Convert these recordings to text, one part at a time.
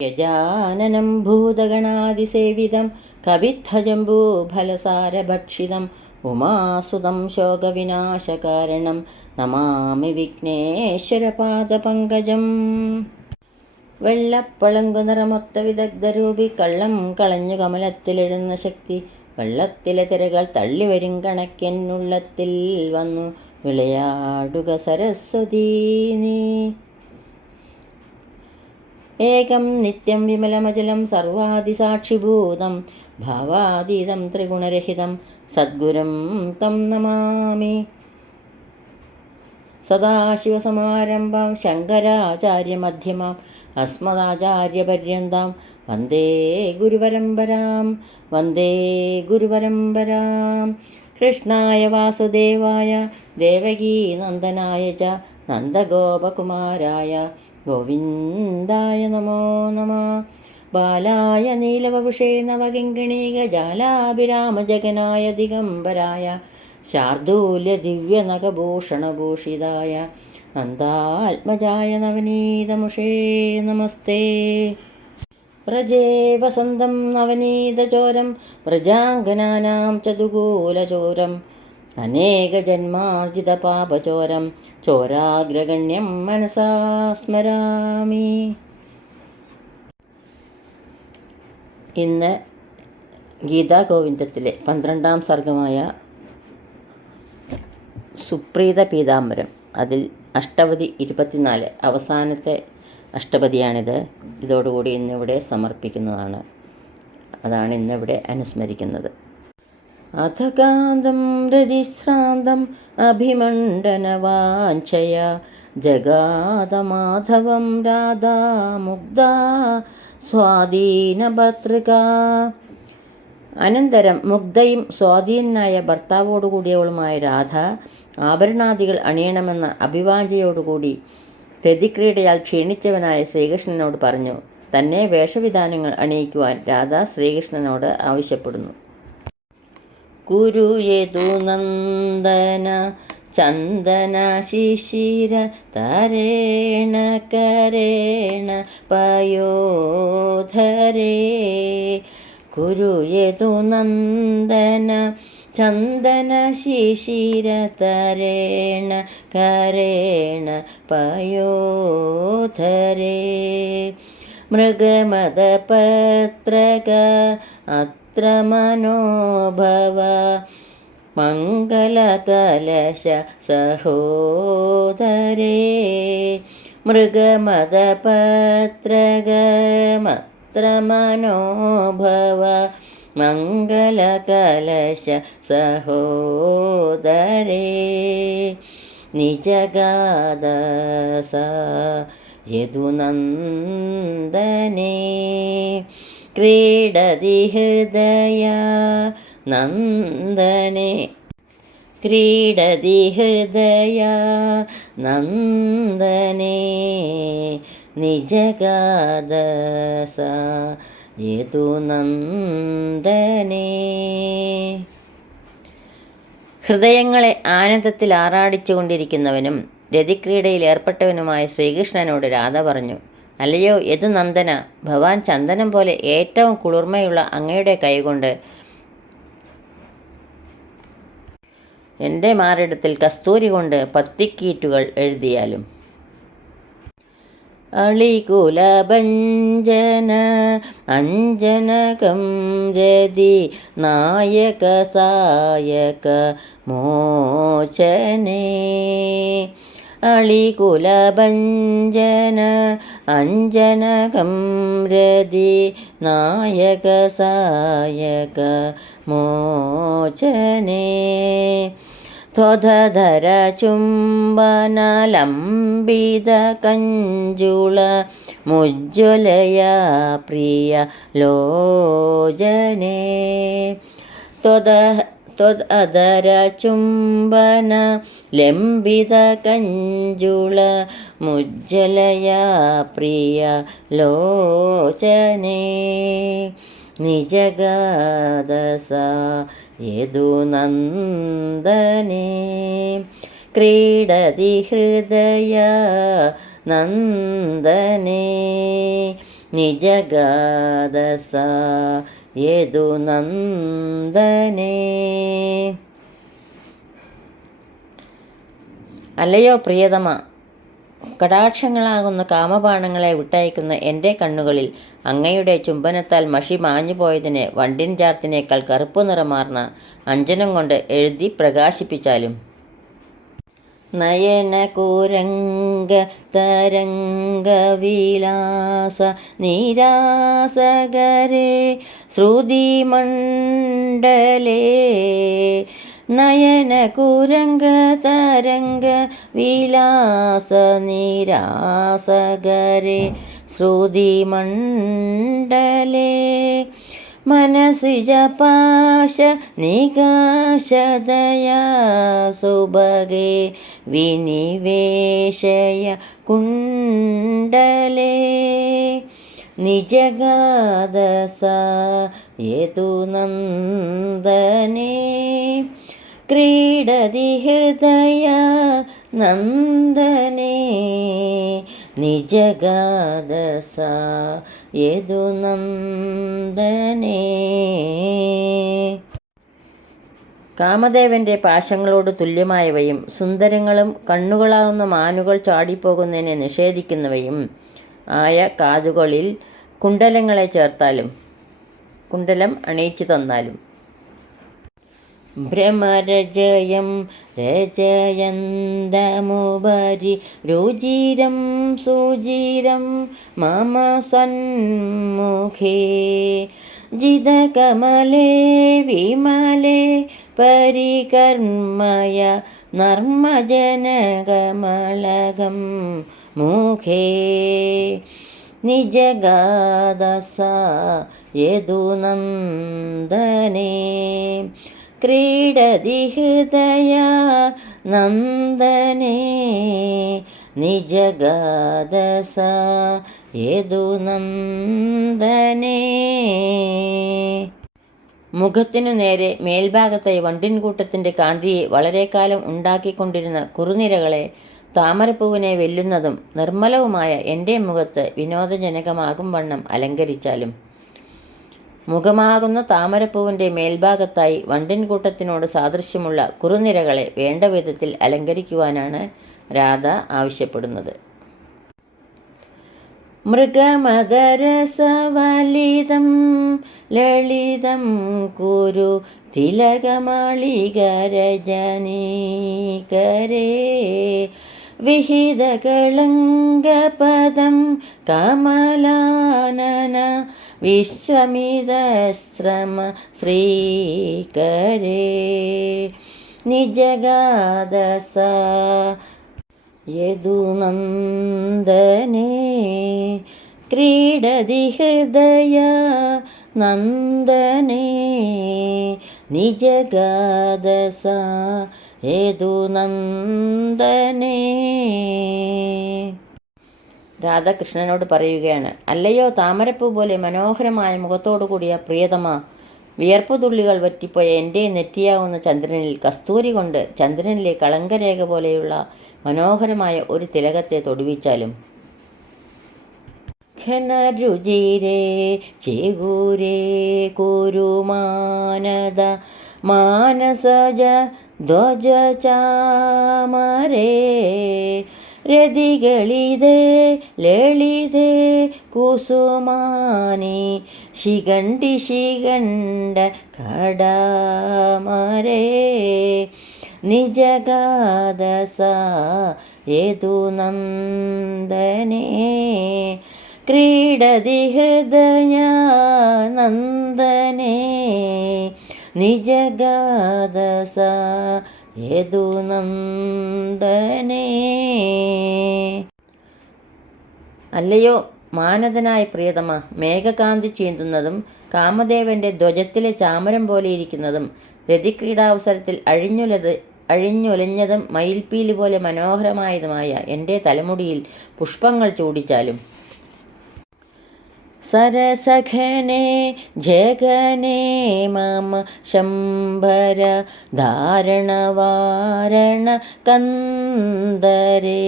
ഗജാനനം ഭൂതഗണാതിസേവിതം കവിധ്വജംബൂഫലസാരഭക്ഷിതം ഉമാസുതം ശോകവിനാശകാരണം നമാമി വിഘ്നേശ്വരപാദപങ്കജം. വെള്ളപ്പളങ്കു നിറമൊത്ത വിദഗ്ധരൂപി കള്ളം കളഞ്ഞു കമലത്തിലെഴുന്ന ശക്തി വെള്ളത്തിലെ തിരകൾ തള്ളിവരും കണക്കെന്നുള്ളത്തിൽ വന്നു വിളയാടുക സരസ്വതീ നീ. ഏകം നിത്യം വിമലമചലം സർവാദിസാക്ഷിഭൂതം ഭാവാതീതം ത്രിഗുണരഹിതം സദ്ഗുരും തം നമാമി. സദാശിവസമാരംഭാം ശങ്കരാചാര്യമധ്യമാം അസ്മദാചാര്യപര്യന്താം വന്ദേ ഗുരുപരമ്പരാം. കൃഷ്ണായ വാസുദേവായ ദേവകീനന്ദനായ ച നന്ദഗോപകുമാരായ ഗോവിന്ദായ നമോ നമഃ. ബാലായ നീലവപുഷേ നവകിങ്കിണീകജാലാഭിരാമജഗനായ ദിഗംബരായ ശാർദൂല്യ ദിവ്യനഖഭൂഷണഭൂഷിതായ നന്ദാത്മജായ നവനീതമുഷേ നമസ്തേ. വ്രജേ വസന്തം നവനീതചോരം വ്രജാംഗനാനാം ചതുകൂലചോരം അനേകജന്മാർജിതപാപചോരം ചോരാഗ്രഗണ്യം മനസാ സ്മരാമി. ഇന്ന് ഗീതാഗോവിന്ദത്തിലെ 12ാം സർഗമായ സുപ്രീത പീതാംബരം, അതിൽ അഷ്ടപതി 24 അവസാനത്തെ അഷ്ടപതിയാണിത്. ഇതോടുകൂടി ഇന്നിവിടെ സമർപ്പിക്കുന്നതാണ്. അതാണ് ഇന്നിവിടെ അനുസ്മരിക്കുന്നത്. അധകാന്തം രതിശ്രാന്തം അഭിമണ്ഡനവാഞ്ചയ ജഗാതമാധവം രാധാമുഗ്ധാ സ്വാധീനഭർതൃക. അനന്തരം മുഗ്ധയും സ്വാധീനായ ഭർത്താവോടുകൂടിയവളുമായ രാധ ആഭരണാദികൾ അണിയണമെന്ന അഭിവാഞ്ചയോടുകൂടി രതിക്രീഡയാൽ ക്ഷീണിച്ചവനായ ശ്രീകൃഷ്ണനോട് പറഞ്ഞു. തന്നെ വേഷവിധാനങ്ങൾ അണിയിക്കുവാൻ രാധ ശ്രീകൃഷ്ണനോട് ആവശ്യപ്പെടുന്നു. കുരു യദുനന്ദന ചന്ദന ശിശിര തരേണ കരേണ പയോധരേ. കുരു യദുനന്ദന ചന്ദന ശിശിര തരേണ കരേണ പയോധരേ. മൃഗമദപത്രക അത്ര മനോഭവ മംഗളകലശ സഹോദരേ. മൃഗമദപത്രകമത്ര മനോഭവ മംഗളകലശ സഹോദരേ. നിജഗാദസ യദുനന്ദനേ ക്രീഡതി ഹൃദയ നന്ദനേ. ക്രീഡതി ഹൃദയ നന്ദനേ നിജഗാദസ യദുനന്ദനേ. ഹൃദയങ്ങളെ ആനന്ദത്തിൽ ആറാടിച്ചുകൊണ്ടിരിക്കുന്നവനും രതിക്രീഡയിൽ ഏർപ്പെട്ടവനുമായ ശ്രീകൃഷ്ണനോട് രാധ പറഞ്ഞു. അല്ലയോ യദുനന്ദന, ഭവാൻ ചന്ദനം പോലെ ഏറ്റവും കുളിർമയുള്ള അങ്ങയുടെ കൈകൊണ്ട് എൻ്റെ മാറിടത്തിൽ കസ്തൂരി കൊണ്ട് പത്തിക്കീറ്റുകൾ എഴുതിയാലും. അളികുലഭഞ്ജന അഞ്ജനകം രതി നായക സായക മോചനേ. അളികുലഭഞ്ജന അഞ്ജനകം രതി നായക സായക മോചനേ. ത്വധര ചുംബനലംബിത കഞ്ജുള മുജ്ജ്വലയ പ്രിയ ലോചനേ. ത്വദര ചുംബന ലംബിത കഞ്ജുള മുജ്ജ്വലയ പ്രിയ ലോചനേ. നിജഗാദസ യദുനന്ദനേ ക്രീഡതി ഹൃദയ നന്ദനേ നിജഗാദസ യദുനന്ദനേ. അല്ലയോ പ്രിയതമ, കടാക്ഷങ്ങളാകുന്ന കാമബാണങ്ങളെ വിട്ടയക്കുന്ന എൻ്റെ കണ്ണുകളിൽ അങ്ങയുടെ ചുംബനത്താൽ മഷി മാഞ്ഞുപോയതിനെ വണ്ടിൻ ചാർത്തിനേക്കാൾ കറുപ്പ് നിറമാർന്ന അഞ്ജനം കൊണ്ട് എഴുതി പ്രകാശിപ്പിച്ചാലും. നയനകുരംഗ തരംഗവിലാസ നിരാസകരേ ശ്രുതിമണ്ഡലേ. നയനകുരംഗ തരംഗ വിലാസ നിരാസകരേ ശ്രുതിമണ്ഡലേ. മനസിജ പാശ നികാശദയാ സുഭഗേ വിനിവേശയ കുണ്ടലേ. നിജഗാദസ യദുനന്ദനേ. ക്രീഡതി ഹൃദയ നന്ദനേ. നിജഗാദസ യദുനന്ദനേ. കാമദേവൻ്റെ പാശങ്ങളോട് തുല്യമായവയും സുന്ദരങ്ങളും കണ്ണുകളാവുന്ന മാനുകൾ ചാടിപ്പോകുന്നതിനെ നിഷേധിക്കുന്നവയും ആയ കാതുകളിൽ കുണ്ടലങ്ങളെ ചേർത്താലും കുണ്ടലം അണിയിച്ചു തന്നാലും. ഭ്രമരജയം രജയന്തമുപരി രുചിരം സുചിരം മമ സന്മുഖേ. ജിതകമലേ വിമലേ പരികർമ്മയ നർമ്മജനകമളകം മുഖേ. നിജഗാദസ യദുനന്ദനേ. ക്രീഡതി ഹൃദയ നന്ദനേ. നിജഗാദസ യദുനന്ദനേ. മുഖത്തിനു നേരെ മേൽഭാഗത്തായി വണ്ടിൻകൂട്ടത്തിൻ്റെ കാന്തിയെ വളരെക്കാലം ഉണ്ടാക്കിക്കൊണ്ടിരുന്ന കുറുനിരകളെ താമരപ്പൂവിനെ വെല്ലുന്നതും നിർമ്മലവുമായ എൻ്റെ മുഖത്ത് വിനോദജനകമാകും വണ്ണം അലങ്കരിച്ചാലും. മുഖമാകുന്ന താമരപ്പൂവിൻ്റെ മേൽഭാഗത്തായി വണ്ടിൻകൂട്ടത്തിനോട് സാദൃശ്യമുള്ള കുറുനിരകളെ വേണ്ട വിധത്തിൽ അലങ്കരിക്കുവാനാണ് രാധ ആവശ്യപ്പെടുന്നത്. മൃഗമദരസവലിതം ലളിതം കുരു തിലകമളികരജനീകരേ. വിഹിതകളങ്കപദം കമലാനന വിശ്രമിതശ്രമ ശ്രീകരേ. നിജഗാദസ യദുനന്ദനേ. ക്രീഡതി ഹൃദയ നന്ദനേ. നിജഗാദസ യദുനന്ദനേ. രാധാകൃഷ്ണനോട് പറയുകയാണ്, അല്ലയോ താമരപ്പൂ പോലെ മനോഹരമായ മുഖത്തോടു കൂടിയ പ്രിയതമ, വിയർപ്പുതുള്ളികൾ വറ്റിപ്പോയ എൻ്റെ നെറ്റിയാവുന്ന ചന്ദ്രനിൽ കസ്തൂരി കൊണ്ട് ചന്ദ്രനിലെ കളങ്കരേഖ പോലെയുള്ള മനോഹരമായ ഒരു തിലകത്തെ തൊടുവിച്ചാലും. ഘനരുചിരേ ചേകൂരേ കുരുമാനദ മാനസജ ധ്വജ ചാമരേ. രതികളിതേ ലളിതേ കുസുമാനി ശിഖണ്ഡി ശിഖണ്ഡ കടാമരേ. നിജഗാദസ യദുനന്ദനേ. ക്രീഡതി ഹൃദയ നന്ദനേ. നിജഗാദസ യദുനന്ദനേ. അല്ലയോ മാനതനായ പ്രിയതമ, മേഘകാന്തി ചീന്തുന്നതും കാമദേവൻ്റെ ധ്വജത്തിലെ ചാമരം പോലെയിരിക്കുന്നതും രതിക്രീഡാവസരത്തിൽ അഴിഞ്ഞുലഞ്ഞതും മയിൽപ്പീലി പോലെ മനോഹരമായതുമായ എൻ്റെ തലമുടിയിൽ പുഷ്പങ്ങൾ ചൂടിച്ചാലും. സരസഘനേ ജഗനേ മമ ശംഭര ധാരണവാരണ കന്ദരേ.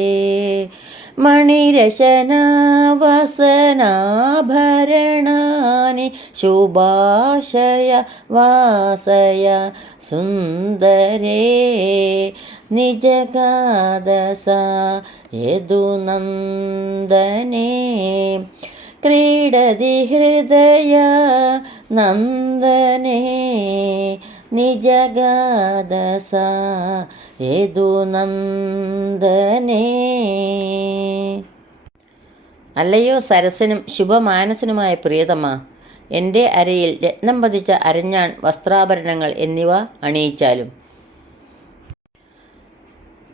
മണിരശനാവസനാഭരണാനി ശുഭാശയ വാസയ സുന്ദരേ നിജഗാദസ യദുനന്ദനേ ക്രീഡതി ഹൃദയ നന്ദനേ നിജഗാദസ യദുനന്ദനേ. അല്ലയോ സരസനും ശുഭമാനസനുമായ പ്രിയതമ, എൻ്റെ അരയിൽ രത്നം പതിച്ച അരഞ്ഞാൺ വസ്ത്രാഭരണങ്ങൾ എന്നിവ അണിയിച്ചാലും.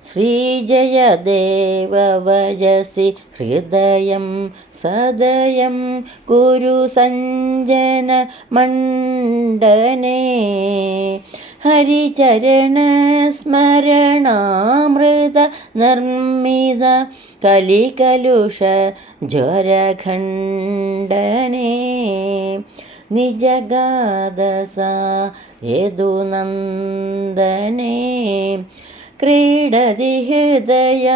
ശ്രീജയദേവവജസി ഹൃദയം സദയം കുരു സഞ്ജന മണ്ഡനേ ഹരിചരണ സ്മരണാമൃത നിർമ്മിത കലികലുഷ ജ്വരഖണ്ഡനേ നിജഗാദസ യദുനന്ദനേ ക്രീഡതി ഹൃദയ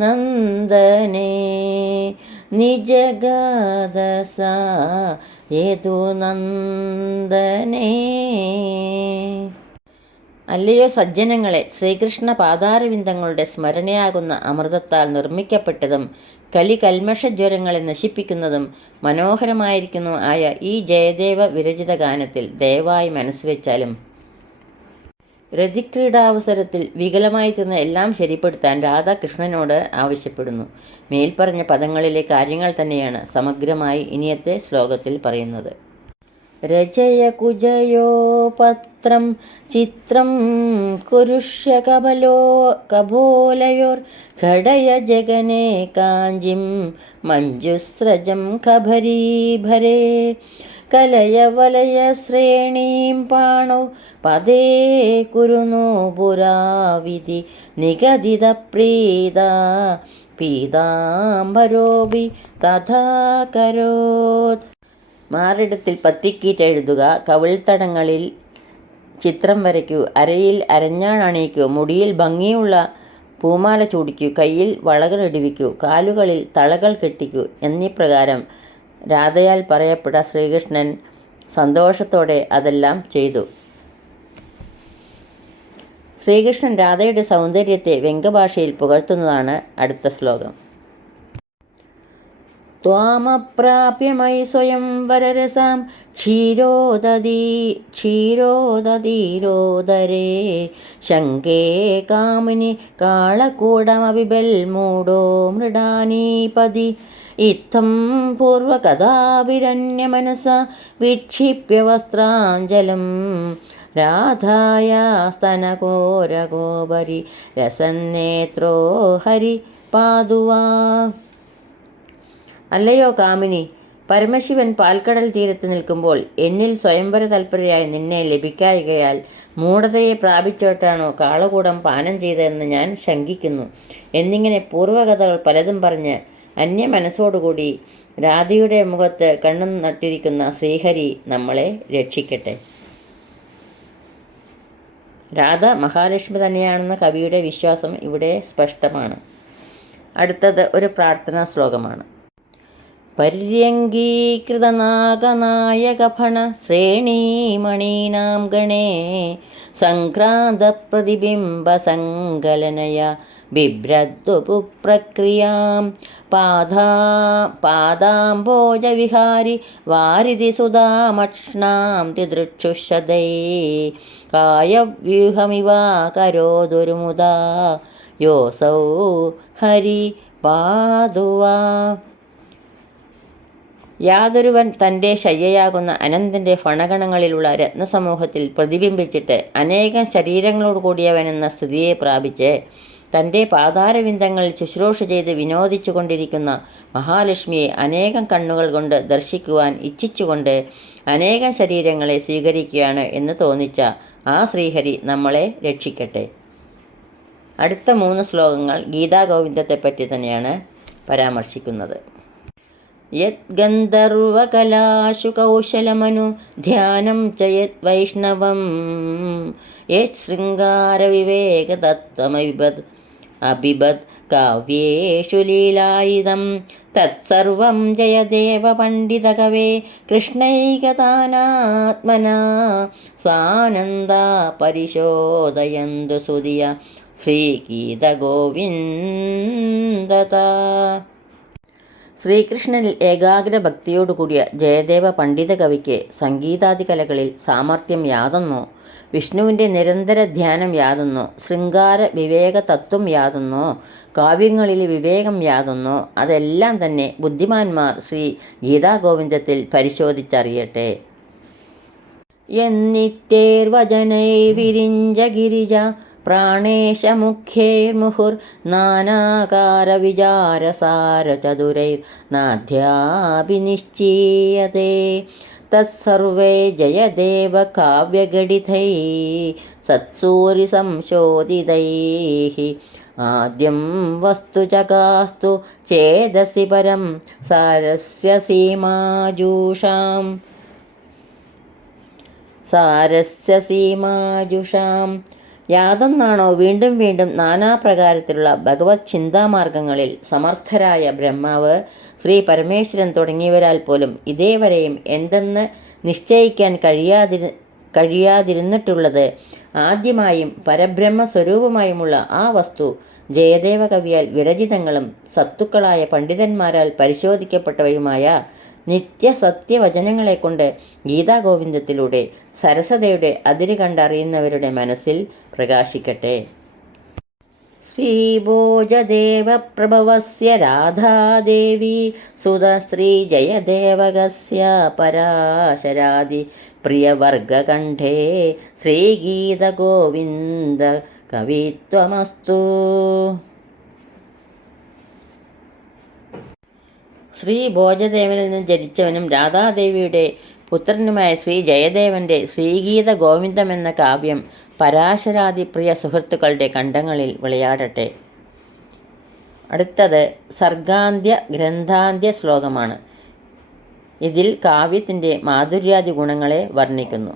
നന്ദനേ നിജഗാദസ യദുനന്ദനേ. അല്ലയോ സജ്ജനങ്ങളെ, ശ്രീകൃഷ്ണ പാതാരവിന്ദങ്ങളുടെ സ്മരണയാകുന്ന അമൃതത്താൽ നിർമ്മിക്കപ്പെട്ടതും കലികൽമഷജ്വരങ്ങളെ നശിപ്പിക്കുന്നതും മനോഹരമായിരിക്കുന്നു ആയ ഈ ജയദേവ വിരചിത ഗാനത്തിൽ ദയവായി മനസ്സുവെച്ചാലും. രതിക്രീഡാവസരത്തിൽ വികലമായി തീർന്ന എല്ലാം ശരിപ്പെടുത്താൻ രാധാകൃഷ്ണനോട് ആവശ്യപ്പെടുന്നു. മേൽപ്പറഞ്ഞ പദങ്ങളിലെ കാര്യങ്ങൾ തന്നെയാണ് സമഗ്രമായി ഇനിയത്തെ ശ്ലോകത്തിൽ പറയുന്നത്. രചയ കുജയോ പത്രം ചിത്രം കുരുഷ്യ കപോലയോർ ഘടയ ജഗനെ കാഞ്ചിം മഞ്ജുസ്രജം ഖഭരീഭരേ കലയ വലയ ശ്രേണീം പാണൗ പദേ കുരുനോ പുരാവിധി നിഗദിത പ്രീത പീതാംബരോപി തഥാ കരോത്. മാറിടത്തിൽ പത്തിക്കീറ്റെഴുതുക, കവിൾത്തടങ്ങളിൽ ചിത്രം വരയ്ക്കൂ, അരയിൽ അരഞ്ഞാൺ അണിയിക്കൂ, മുടിയിൽ ഭംഗിയുള്ള പൂമാല ചൂടിക്കൂ, കയ്യിൽ വളകൾ ഇടുവിക്കൂ, കാലുകളിൽ തളകൾ കെട്ടിക്കൂ എന്നിപ്രകാരം രാധയാൽ പറയപ്പെട്ട ശ്രീകൃഷ്ണൻ സന്തോഷത്തോടെ അതെല്ലാം ചെയ്തു. ശ്രീകൃഷ്ണൻ രാധയുടെ സൗന്ദര്യത്തെ വ്യംഗ്യഭാഷയിൽ പുകഴ്ത്തുന്നതാണ് അടുത്ത ശ്ലോകം. ത്വാമപ്രാപ്യ മയി സ്വയം വരരസാം ക്ഷീരോദീരോദരേ ശങ്കേ കാമിനി കാളകൂടമഭിബൽമൂഢോ മൃഡാനീപതി ഇത്തം പൂർവകഥാഭിരണ്യമനസ വിക്ഷിപ്യ വസ്ത്രാഞ്ജലം രാധായാസ്തനഘോരഗോപരി രസന്നേത്രോ ഹരി പാതുവാ. അല്ലയോ കാമിനി, പരമശിവൻ പാൽക്കടൽ തീരത്ത് നിൽക്കുമ്പോൾ എന്നിൽ സ്വയംവര തൽപരയായി നിന്നെ ലഭിക്കായികയാൽ മൂഢതയെ പ്രാപിച്ചോട്ടാണോ കാളകൂടം പാനം ചെയ്തതെന്ന് ഞാൻ ശങ്കിക്കുന്നു എന്നിങ്ങനെ പൂർവ്വകഥകൾ പലതും പറഞ്ഞ് അന്യമനസ്സോടുകൂടി രാധയുടെ മുഖത്ത് കണ്ണു നട്ടിരിക്കുന്ന ശ്രീഹരി നമ്മളെ രക്ഷിക്കട്ടെ. രാധ മഹാലക്ഷ്മി തന്നെയാണെന്ന കവിയുടെ വിശ്വാസം ഇവിടെ സ്പഷ്ടമാണ്. അടുത്തത് ഒരു പ്രാർത്ഥനാ ശ്ലോകമാണ്. പര്യങ്കീകൃതനാഗനായകഫണ ശ്രേണീമണീനാം ഗണേ സംക്രാന്തപ്രതിബിംബസങ്കലനയ ബിഭ്രദ്വപുപ്രക്രിയാം പാദാംഭോജവിഹാരി വാരിധി സുധാമക്ഷ്ണാം തിദൃക്ഷുഷദൈ കായവ്യൂഹമിവ കരോദുരുമുദാ യോസൗ ഹരി പാതുവാ. യാതൊരുവൻ തൻ്റെ ശയ്യയാകുന്ന അനന്തൻ്റെ ഫണഗണങ്ങളിലുള്ള രത്നസമൂഹത്തിൽ പ്രതിബിംബിച്ചിട്ട് അനേകം ശരീരങ്ങളോട് കൂടിയവനെന്ന സ്ഥിതിയെ പ്രാപിച്ച് തൻ്റെ പാതാരവിന്ദങ്ങളിൽ ശുശ്രൂഷ ചെയ്ത് വിനോദിച്ചു കൊണ്ടിരിക്കുന്ന മഹാലക്ഷ്മിയെ അനേകം കണ്ണുകൾ കൊണ്ട് ദർശിക്കുവാൻ ഇച്ഛിച്ചുകൊണ്ട് അനേകം ശരീരങ്ങളെ സ്വീകരിക്കുകയാണ് എന്ന് തോന്നിച്ച ആ ശ്രീഹരി നമ്മളെ രക്ഷിക്കട്ടെ. അടുത്ത 3 ശ്ലോകങ്ങൾ ഗീതാഗോവിന്ദത്തെപ്പറ്റി തന്നെയാണ് പരാമർശിക്കുന്നത്. യത് ഗന്ധർവകലാശു കൗശലമനു ധ്യാനം ച യത് വൈഷ്ണവം യത് ശൃംഗാരവിവേകതത്വമവിബദ് അബിബത് കാവ്യേഷു ലീലായുധം തത്സർവം ജയദേവ പണ്ഡിതകവേ കൃഷ്ണൈകതാനാത്മനാ സാനന്ദ പരിശോധയന്തു സുതിയ ശ്രീഗീതഗോവിന്ദത. ശ്രീകൃഷ്ണനിൽ ഏകാഗ്ര ഭക്തിയോടുകൂടിയ ജയദേവ പണ്ഡിത കവിക്ക് സംഗീതാദി കലകളിൽ സാമർഥ്യം യാതൊന്നോ, വിഷ്ണുവിൻ്റെ നിരന്തര ധ്യാനം യാതൊന്നോ, ശൃംഗാര വിവേക തത്വം യാതൊന്നോ, കാവ്യങ്ങളിൽ വിവേകം യാതൊന്നോ, അതെല്ലാം തന്നെ ബുദ്ധിമാന്മാർ ശ്രീ ഗീതാഗോവിന്ദത്തിൽ പരിശോധിച്ചറിയട്ടെ. യന്നിത്തേർവചനൈർവിരിഞ്ച ഗിരിജ പ്രാണേശമുഖ്യൈർമുഹുർനാനാകാരവിചാരസാരചതുരൈർനാധ്യാഭിനിശ്ചീയതേ തത്സർവൈ ജയദേവ കാവ്യഗണിതൈ സത്സൂരിസംശോധിതൈഃ ആദ്യം വസ്തു ചകാസ്തു ചേതസി പരം സാരസ്യ സീമാജുഷാം. യാതൊന്നാണോ വീണ്ടും വീണ്ടും നാനാപ്രകാരത്തിലുള്ള ഭഗവത് ചിന്താമാർഗങ്ങളിൽ സമർത്ഥരായ ബ്രഹ്മാവ്, ശ്രീ പരമേശ്വരൻ തുടങ്ങിയവരാൽ പോലും ഇതേവരെയും എന്തെന്ന് നിശ്ചയിക്കാൻ കഴിയാതിരുന്നിട്ടുള്ളത്, ആദ്യമായും പരബ്രഹ്മസ്വരൂപമായുമുള്ള ആ വസ്തു ജയദേവ കവിയാൽ വിരചിതങ്ങളും സത്തുക്കളായ പണ്ഡിതന്മാരാൽ പരിശോധിക്കപ്പെട്ടവയുമായ നിത്യസത്യവചനങ്ങളെക്കൊണ്ട് ഗീതാഗോവിന്ദത്തിലൂടെ സരസതയുടെ അതിര് കണ്ടറിയുന്നവരുടെ മനസ്സിൽ പ്രകാശിക്കട്ടെ. ശ്രീഭോജദേവപ്രഭവസ്യ രാധാദേവി സുത ശ്രീജയദേവകസ്യ പരാശരാദി പ്രിയവർഗകണ്ഠേ ശ്രീഗീതഗോവിന്ദ കവിത്വമസ്തു. ശ്രീ ഭോജദേവനിൽ നിന്ന് ജനിച്ചവനും രാധാദേവിയുടെ പുത്രനുമായ ശ്രീ ജയദേവൻ്റെ ശ്രീഗീത ഗോവിന്ദമെന്ന കാവ്യം പരാശരാദി പ്രിയ സുഹൃത്തുക്കളുടെ കണ്ഠങ്ങളിൽ വിളയാടട്ടെ. അടുത്തത് സർഗാന്ത്യ ഗ്രന്ഥാന്ത്യ ശ്ലോകമാണ്. ഇതിൽ കാവ്യത്തിൻ്റെ മാധുര്യാദി ഗുണങ്ങളെ വർണ്ണിക്കുന്നു.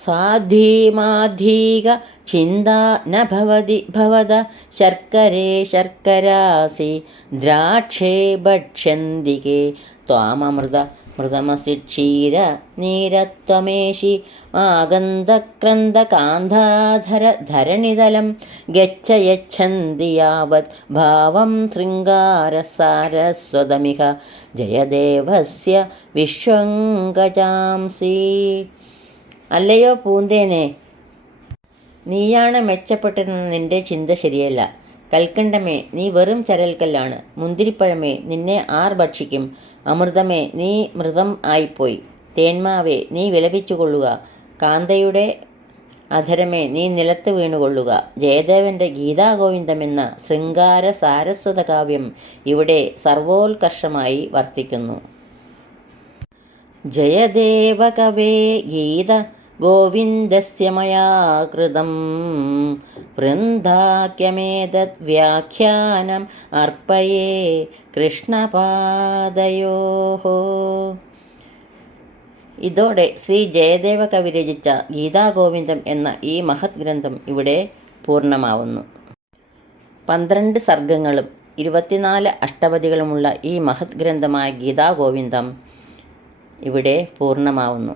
സാധ്വീമാധീക ചിന്താ ന ഭവതി ഭവത ശർക്കരേ ശർക്കരാസി ദ്രാക്ഷേ ഭക്ഷ്യന്തികേ ത്വാമമൃത മൃതമസി ക്ഷീര നീരത്വമേഷി ആഗന്ധക്രന്ദകാന്ധാധര ധരണിതലം ഗച്ഛ യച്ഛന്തി യാവത് ഭാവം ശൃംഗാരസാരസ്വതമിഹ ജയദേവസ്യ വിശ്വങ്കജാംസി. അല്ലയോ പൂന്തേനെ, നീയാണ് മെച്ചപ്പെട്ടതെന്ന് നിന്റെ ചിന്ത ശരിയല്ല. കൽക്കണ്ടമേ, നീ വെറും ചരൽക്കല്ലാണ്. മുന്തിരിപ്പഴമേ, നിന്നെ ആർ ഭക്ഷിക്കും? അമൃതമേ, നീ മൃതം ആയിപ്പോയി. തേന്മാവേ, നീ വിലപിച്ചുകൊള്ളുക. കാന്തയുടെ അധരമേ, നീ നിലത്ത് വീണുകൊള്ളുക. ജയദേവൻ്റെ ഗീതാഗോവിന്ദമെന്ന ശൃംഗാര സാരസ്വത കാവ്യം ഇവിടെ സർവോത്കർഷമായി വർത്തിക്കുന്നു. ജയദേവ കവേ ഗീത ഗോവിന്ദസ്യ മയാ കൃതം വൃന്ദാഖ്യമേതത് വ്യാഖ്യാനം അർപ്പയേ കൃഷ്ണപാദയോഃ. ഇതോടെ ശ്രീ ജയദേവ കവി രചിച്ച ഗീതാഗോവിന്ദം എന്ന ഈ മഹത് ഗ്രന്ഥം ഇവിടെ പൂർണ്ണമാവുന്നു. 12 സർഗങ്ങളും 24 അഷ്ടപദികളുമുള്ള ഈ മഹത് ഗ്രന്ഥമായ ഗീതാഗോവിന്ദം ഇവിടെ പൂർണ്ണമാവുന്നു.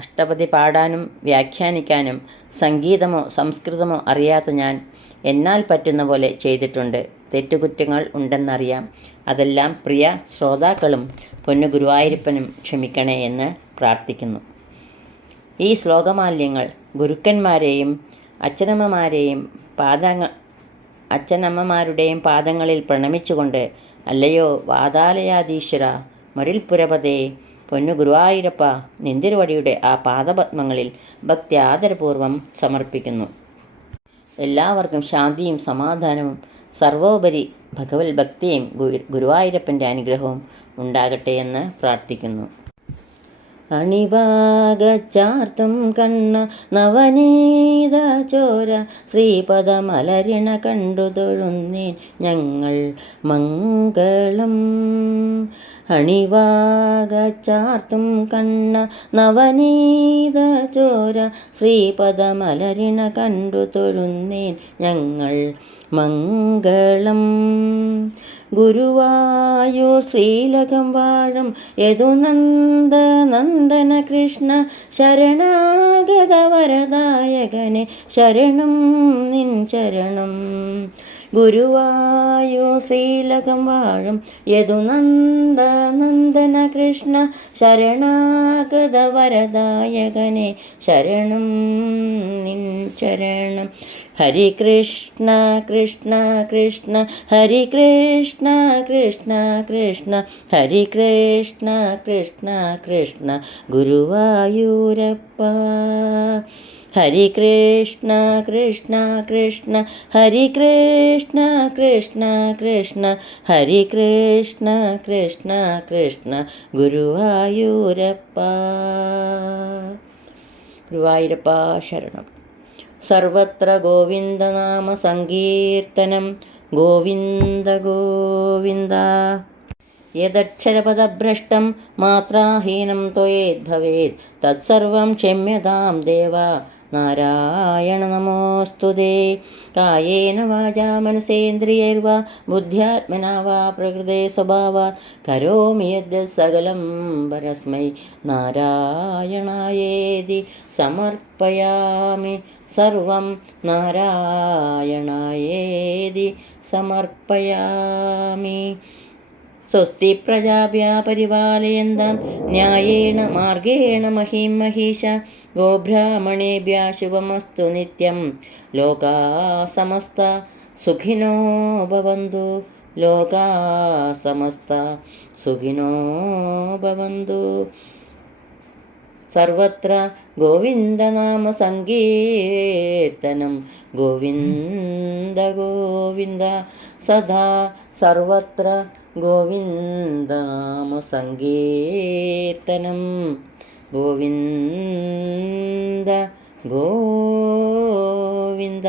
അഷ്ടപതി പാടാനും വ്യാഖ്യാനിക്കാനും സംഗീതമോ സംസ്കൃതമോ അറിയാത്ത ഞാൻ എന്നാൽ പറ്റുന്ന പോലെ ചെയ്തിട്ടുണ്ട്. തെറ്റുകുറ്റങ്ങൾ ഉണ്ടെന്നറിയാം. അതെല്ലാം പ്രിയ ശ്രോതാക്കളും പൊന്നു ഗുരുവായൂരപ്പനും ക്ഷമിക്കണേ എന്ന് പ്രാർത്ഥിക്കുന്നു. ഈ ശ്ലോകമാല്യങ്ങൾ ഗുരുക്കന്മാരെയും അച്ഛനമ്മമാരുടെയും പാദങ്ങളിൽ പ്രണമിച്ചുകൊണ്ട്, അല്ലയോ വാതാലയാധീശ്വര, മരുൽപുരപതേ, പൊന്നു ഗുരുവായൂരപ്പ, നിന്തിരുവടിയുടെ ആ പാദപത്മങ്ങളിൽ ഭക്തി ആദരപൂർവം സമർപ്പിക്കുന്നു. എല്ലാവർക്കും ശാന്തിയും സമാധാനവും സർവോപരി ഭഗവത് ഭക്തിയും ഗുരുവായൂരപ്പൻ്റെ അനുഗ്രഹവും ഉണ്ടാകട്ടെ എന്ന് പ്രാർത്ഥിക്കുന്നു. അണിവാകച്ചാർത്തും കണ്ണ നവനീത ചോര ശ്രീപദമലരിണ കണ്ടു തൊഴുന്നേൻ ഞങ്ങൾ മംഗളം. അണിവാകച്ചാർത്തും കണ്ണ നവനീത ചോര ശ്രീപദമലരിണ കണ്ടു തൊഴുന്നേൻ ഞങ്ങൾ മംഗളം. ഗുരുവായൂർ ശ്രീലകം വാഴും യദുനന്ദ നന്ദന കൃഷ്ണ ശരണാഗത വരദായകനെ ശരണം നിൻ ശരണം. ഗുരുവായൂർ ശ്രീലകം വാഴും യദുനന്ദ നന്ദന കൃഷ്ണ ശരണാഗത വരദായകനെ ശരണം നിൻ ശരണം. ഹരി കൃഷ്ണ കൃഷ്ണ കൃഷ്ണ ഹരി കൃഷ്ണ കൃഷ്ണ കൃഷ്ണ ഹരി കൃഷ്ണ കൃഷ്ണ കൃഷ്ണ ഗുരുവായൂരപ്പ. ഹരി കൃഷ്ണ കൃഷ്ണ കൃഷ്ണ ഹരി കൃഷ്ണ കൃഷ്ണ കൃഷ്ണ ഹരി കൃഷ്ണ കൃഷ്ണ കൃഷ്ണ ഗുരുവായൂരപ്പ. ഗുരുവായൂരപ്പ ശരണം. സർവത്ര ഗോവിന്ദനാമ സങ്കീർത്തനം. ഗോവിന്ദ ഗോവിന്ദ. യദക്ഷരപദഭ്രഷ്ടം മാത്രാഹീനം ത്വയേദ്ഭവേത് തത്സർവം ക്ഷമ്യതാം ദേവ നാരായണ നമോസ്തുതേ. കായേന വാചാ മനസേന്ദ്രിയൈർവാ ബുദ്ധ്യാത്മനാ വാ പ്രകൃതേ സ്വഭാവാത് കരോമി യദ്യത് സകലം പരസ്മൈ നാരായണായേതി സമർപ്പയാമി. സർവം നാരായണായേതി സമർപ്പയാമി. സ്വസ്തി പ്രജാഭ്യ പരിപാലയന്താം ന്യായേന മാർഗേണ മഹീം മഹീശ. ഗോബ്രാഹ്മണേഭ്യ ശുഭമസ്തു നിത്യം. ലോകാ സമസ്ത സുഖിനോ ഭവന്തു. ലോകാ സമസ്ത സുഖിനോ ഭവന്തു. സർവത്ര ഗോവിന്ദനാമ സങ്കീർത്തനം. ഗോവിന്ദ ഗോവിന്ദ. സദാ സർവത്ര ഗോവിന്ദനാമ സങ്കീർത്തനം. ഗോവിന്ദ ഗോവിന്ദ.